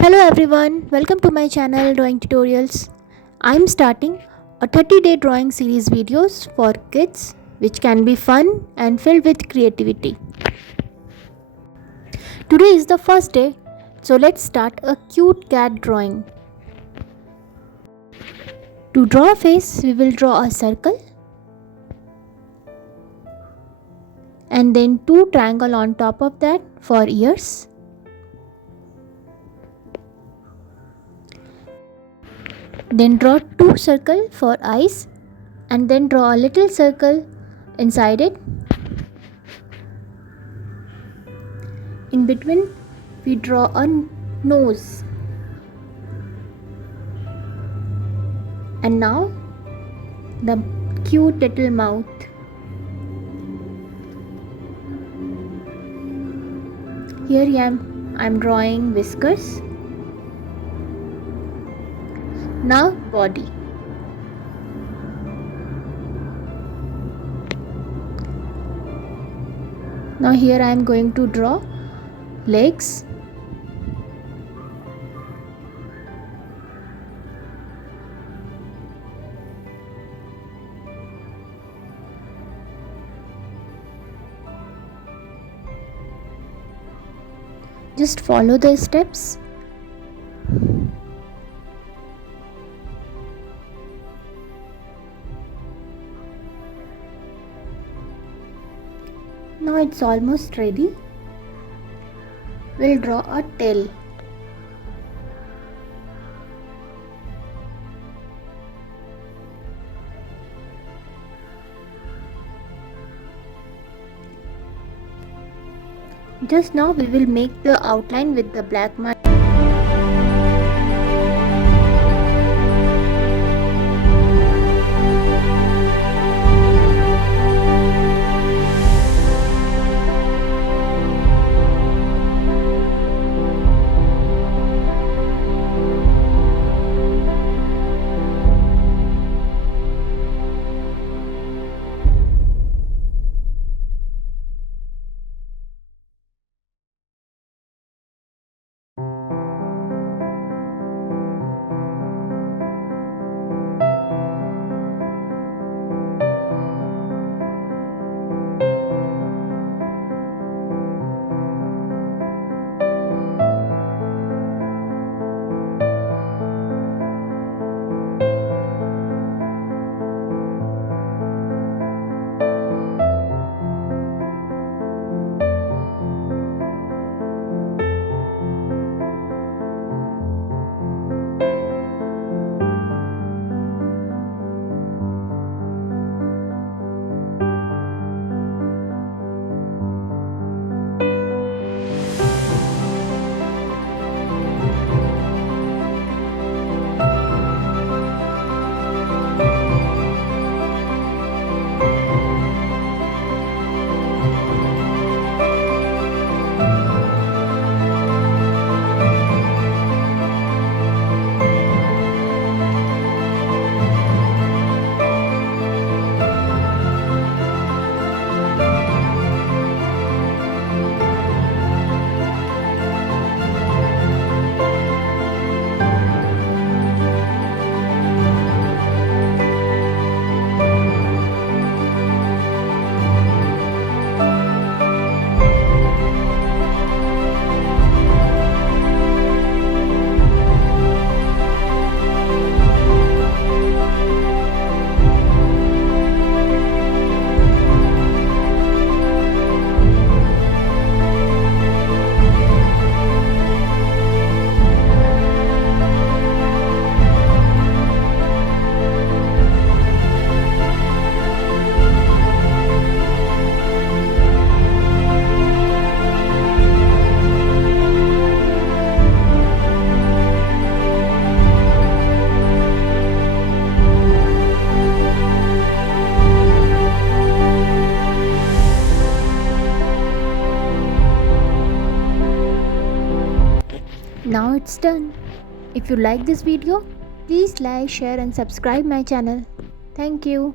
Hello everyone, welcome to my channel Drawing Tutorials. I am starting a 30-day drawing series videos for kids which can be fun and filled with creativity. Today is the first day, so let's start a cute cat drawing. To draw a face, we will draw a circle and then two triangles on top of that for ears. Then draw two circles for eyes and then draw a little circle inside it. In between we draw a nose. And now the cute little mouth. Here I'm drawing whiskers. Now body. Now here I am going to draw legs. Just follow the steps. Now it's almost ready. We'll draw a tail. Just now we will make the outline with the black marker. Now it's done. If you like this video, please like, share and subscribe my channel. Thank you.